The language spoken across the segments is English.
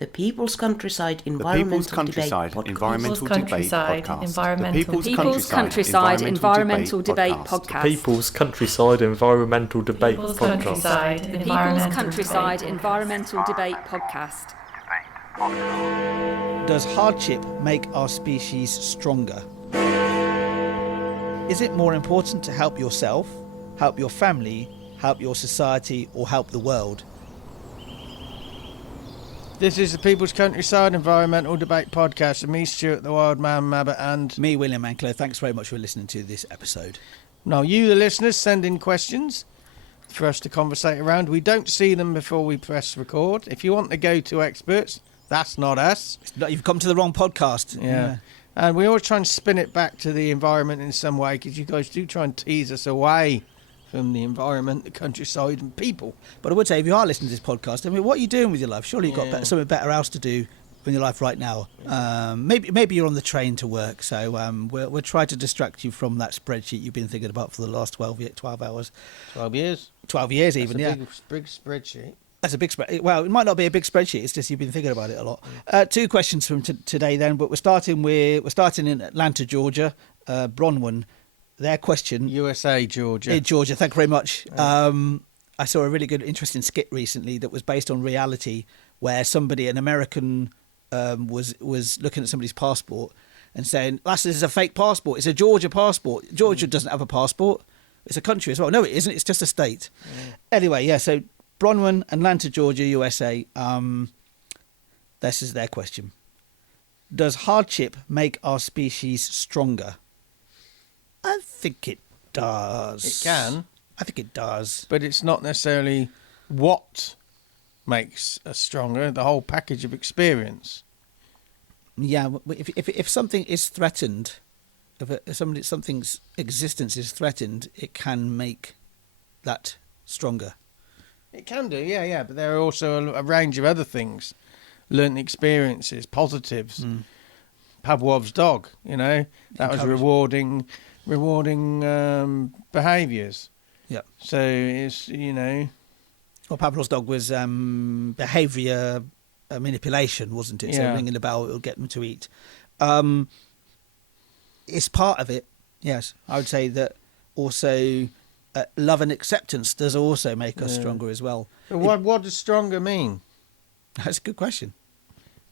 The People's Countryside The People's Environmental Countryside Debate Environmental Debate Podcast. People's Countryside Environmental Debate Podcast. People's Countryside Environmental Debate Podcast. People's Countryside Environmental Debate Podcast. Does hardship make our species stronger? Is it more important to help yourself, help your family, help your society, or help the world? This is the People's Countryside Environmental Debate Podcast. And me, Stuart, the Wildman, Mabbutt, and me, William Mankelow. Thanks very much for listening to this episode. Now, you, the listeners, send in questions for us to conversate around. We don't see them before we press record. If you want to go to experts, that's not us. You've come to the wrong podcast. Yeah. And we always try and spin it back to the environment in some way, because you guys do try and tease us away from the environment, the countryside and people. But I would say, if you are listening to this podcast, I mean, what are you doing with your life? Surely you've got something better else to do in your life right now. Maybe you're on the train to work, so we'll try to distract you from that spreadsheet you've been thinking about for the last 12 hours. 12 years. 12 years even, That's yeah. Big spreadsheet. That's a big spreadsheet. Well, it might not be a big spreadsheet. It's just you've been thinking about it a lot. Two questions from today then, but we're starting in Atlanta, Georgia. Bronwen. Their question. USA, Georgia. In Georgia, thank you very much. I saw a really good, interesting skit recently that was based on reality, where an American, was looking at somebody's passport and saying, "This is a fake passport. It's a Georgia passport. Georgia doesn't have a passport. It's a country as well." No, it isn't. It's just a state. Anyway, yeah. So Bronwen, Atlanta, Georgia, USA. This is their question: does hardship make our species stronger? I think it does. It can. I think it does. But it's not necessarily what makes us stronger, the whole package of experience. Yeah, if something is threatened, if something's existence is threatened, it can make that stronger. It can do, yeah. But there are also a range of other things. Learned experiences, positives. Pavlov's dog, that was rewarding behaviours. Yeah. So it's, Well, Pavlov's dog was behaviour manipulation, wasn't it? Yeah. So ringing the bell will get them to eat. It's part of it, yes. I would say that also love and acceptance does also make us stronger as well. But what does stronger mean? That's a good question.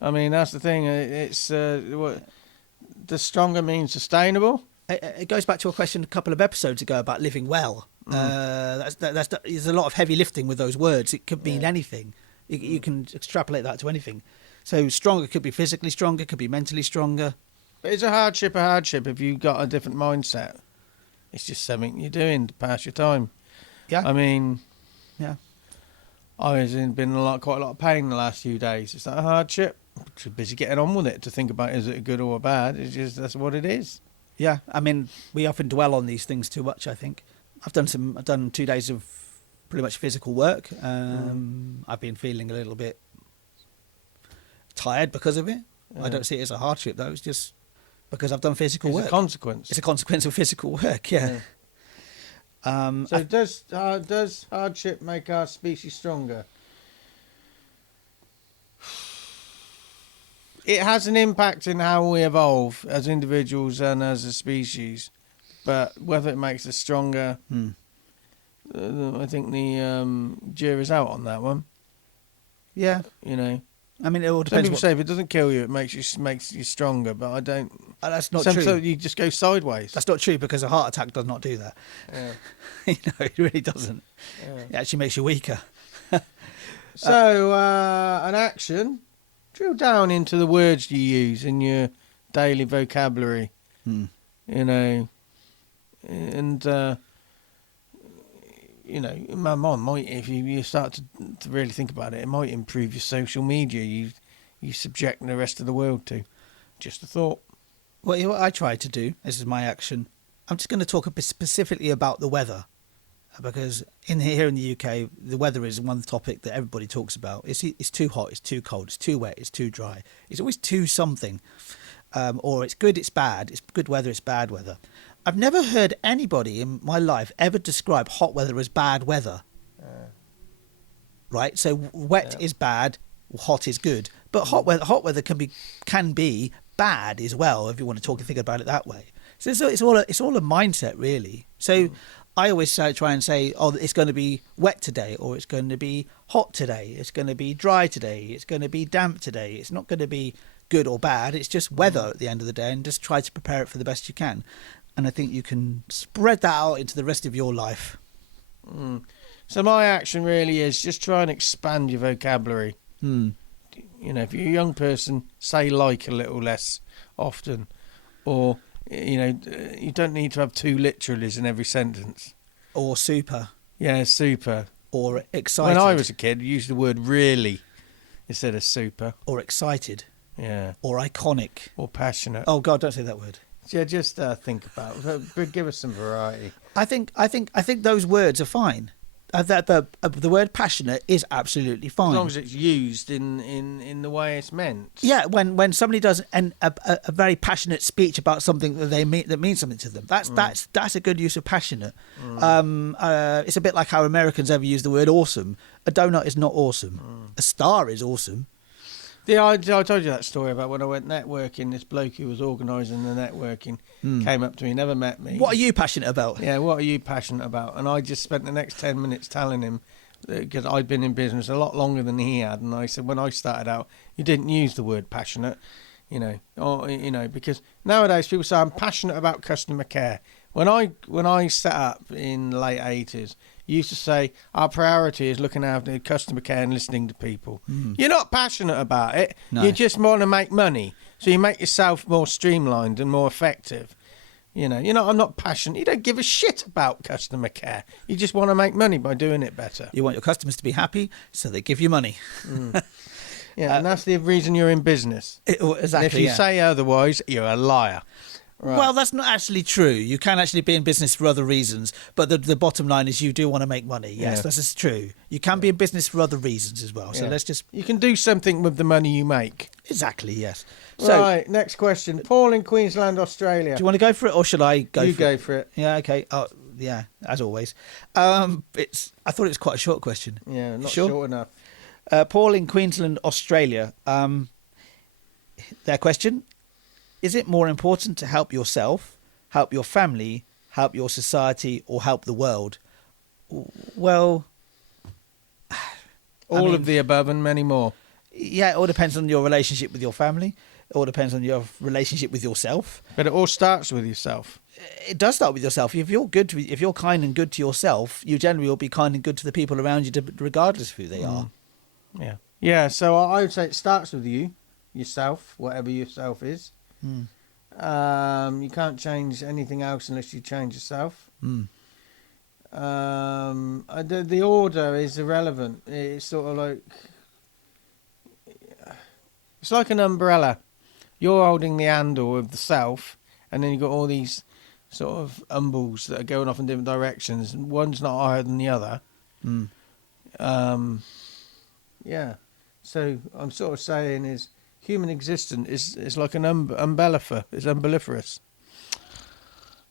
I mean, that's the thing. It's does stronger mean sustainable? It goes back to a question a couple of episodes ago about living well. There's a lot of heavy lifting with those words. It could mean anything. You can extrapolate that to anything. So stronger could be physically stronger, could be mentally stronger. But it's a hardship if you've got a different mindset. It's just something you're doing to pass your time. Yeah. I mean, yeah. I was been in quite a lot of pain the last few days. Is that a hardship? I'm too busy getting on with it to think about is it a good or a bad. It's just that's what it is. Yeah, I mean, we often dwell on these things too much, I think. I've done 2 days of pretty much physical work. I've been feeling a little bit tired because of it. Yeah. I don't see it as a hardship, though. It's just because I've done physical work. It's a consequence. It's a consequence of physical work, yeah. So does hardship make our species stronger? It has an impact in how we evolve as individuals and as a species, but whether it makes us stronger, I think the jury's out on that one. Yeah, I mean, it all depends. Some people say if it doesn't kill you, it makes you stronger, but I don't. That's not true. So you just go sideways. That's not true because a heart attack does not do that. Yeah. It really doesn't. Yeah. It actually makes you weaker. So an action. Drill down into the words you use in your daily vocabulary, and my mind might, if you start to really think about it, it might improve your social media you subject the rest of the world to. Just a thought. Well, what I try to do, this is my action, I'm just going to talk a bit specifically about the weather, because here in the UK, the weather is one topic that everybody talks about. It's too hot, it's too cold, it's too wet, it's too dry. It's always too something. Or it's good, it's bad. It's good weather, it's bad weather. I've never heard anybody in my life ever describe hot weather as bad weather. Right? So wet is bad, hot is good. But hot weather can be bad as well, if you want to think about it that way. So it's all a mindset, really. So I always try and say, oh, it's going to be wet today, or it's going to be hot today, it's going to be dry today, it's going to be damp today. It's not going to be good or bad. It's just weather at the end of the day, and just try to prepare it for the best you can. And I think you can spread that out into the rest of your life. So my action really is just try and expand your vocabulary. You know, if you're a young person, say like a little less often, or you don't need to have 2 literalies in every sentence. Or super. Yeah, super. Or excited. When I was a kid, we used the word really instead of super. Or excited. Yeah. Or iconic. Or passionate. Oh God, don't say that word. Yeah, just think about it. Give us some variety. I think those words are fine. The word passionate is absolutely fine. As long as it's used in the way it's meant. Yeah, when somebody does a very passionate speech about something that means something to them, that's a good use of passionate. It's a bit like how Americans ever use the word awesome. A donut is not awesome. A star is awesome. Yeah, I told you that story about when I went networking. This bloke who was organising the networking came up to me, never met me. What are you passionate about? Yeah, what are you passionate about? And I just spent the next 10 minutes telling him, because I'd been in business a lot longer than he had, and I said, when I started out, you didn't use the word passionate, because nowadays people say I'm passionate about customer care. When I set up in the late 80s, you used to say our priority is looking after customer care and listening to people. You're not passionate about it. No. You just want to make money, so you make yourself more streamlined and more effective. I'm not passionate. You don't give a shit about customer care. You just want to make money by doing it better. You want your customers to be happy, so they give you money. Yeah, and that's the reason you're in business. Exactly. And if you say otherwise, you're a liar. Right. Well, that's not actually true. You can actually be in business for other reasons, but the bottom line is you do want to make money. Yes, this is true. You can be in business for other reasons as well. So let's just... You can do something with the money you make. Exactly, yes. So, right, next question. Paul in Queensland, Australia. Do you want to go for it, or should I go for it? You go for it. Yeah, okay. Yeah, as always. I thought it was quite a short question. Yeah, not sure? short enough. Paul in Queensland, Australia. Their question: is it more important to help yourself, help your family, help your society, or help the world? Well, all of the above and many more. Yeah, it all depends on your relationship with your family. It all depends on your relationship with yourself. But it all starts with yourself. It does start with yourself. If you're kind and good to yourself, you generally will be kind and good to the people around you, regardless of who they are. Yeah. Yeah. So I would say it starts with you, yourself, whatever yourself is. You can't change anything else unless you change yourself. The order is irrelevant. It's sort of like, it's like an umbrella. You're holding the handle of the self, and then you've got all these sort of umbrellas that are going off in different directions. One's not higher than the other. Yeah. So I'm sort of saying is human existence is like an umbellifer. It's umbelliferous.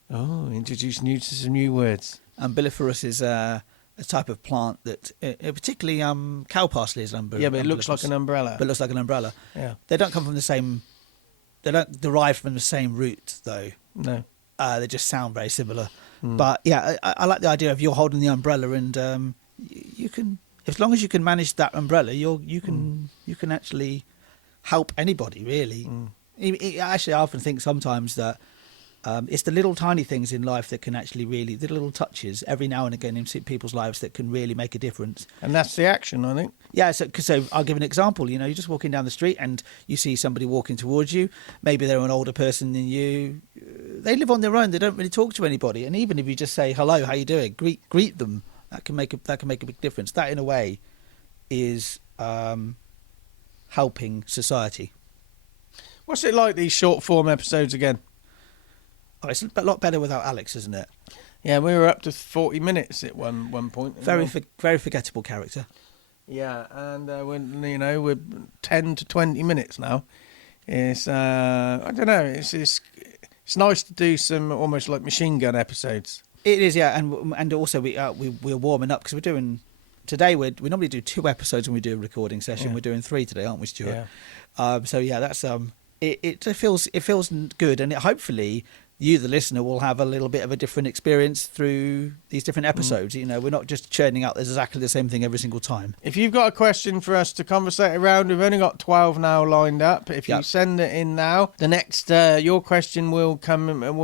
Oh, introducing you to some new words. Umbelliferous is a type of plant that, particularly cow parsley is umbelliferous. Yeah, but it looks like an umbrella. But it looks like an umbrella. Yeah. They don't come from the same... They don't derive from the same root, though. No. They just sound very similar. But, yeah, I like the idea of you're holding the umbrella and you can... As long as you can manage that umbrella, you can actually help anybody, really. Actually, I often think sometimes that it's the little tiny things in life that can actually really, the little touches every now and again in people's lives that can really make a difference. And that's the action, I think. Yeah, so I'll give an example. You're just walking down the street and you see somebody walking towards you. Maybe they're an older person than you. They live on their own. They don't really talk to anybody. And even if you just say, hello, how you doing? Greet them. That can make a big difference. That, in a way, is helping society. What's it like, these short form episodes again? Oh, it's a lot better without Alex, isn't it? Yeah, we were up to 40 minutes at one point. Very forgettable character. Yeah, and we're 10 to 20 minutes now. It's I don't know. It's nice to do some almost like machine gun episodes. It is, yeah, and also we're warming up because we're doing today we normally do 2 episodes when we do a recording session. Yeah. We're doing 3 today, aren't we, Stuart? Yeah. So yeah, that's it feels good, and hopefully you, the listener, will have a little bit of a different experience through these different episodes. You know, we're not just churning out exactly the same thing every single time. If you've got a question for us to conversate around, we've only got 12 now lined up. If you send it in now, the next your question will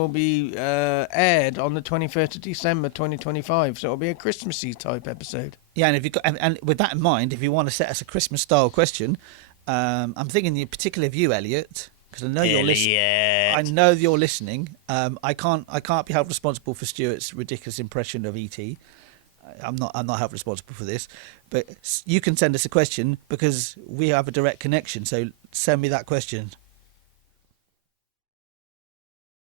be aired on the 21st of December 2025. So it'll be a Christmassy type episode. Yeah, and if you and with that in mind, if you want to set us a Christmas style question, I'm thinking particularly of you, Elliot. Because I know you're listening. I know you're listening. I can't be held responsible for Stuart's ridiculous impression of ET. I'm not held responsible for this. But you can send us a question because we have a direct connection. So send me that question.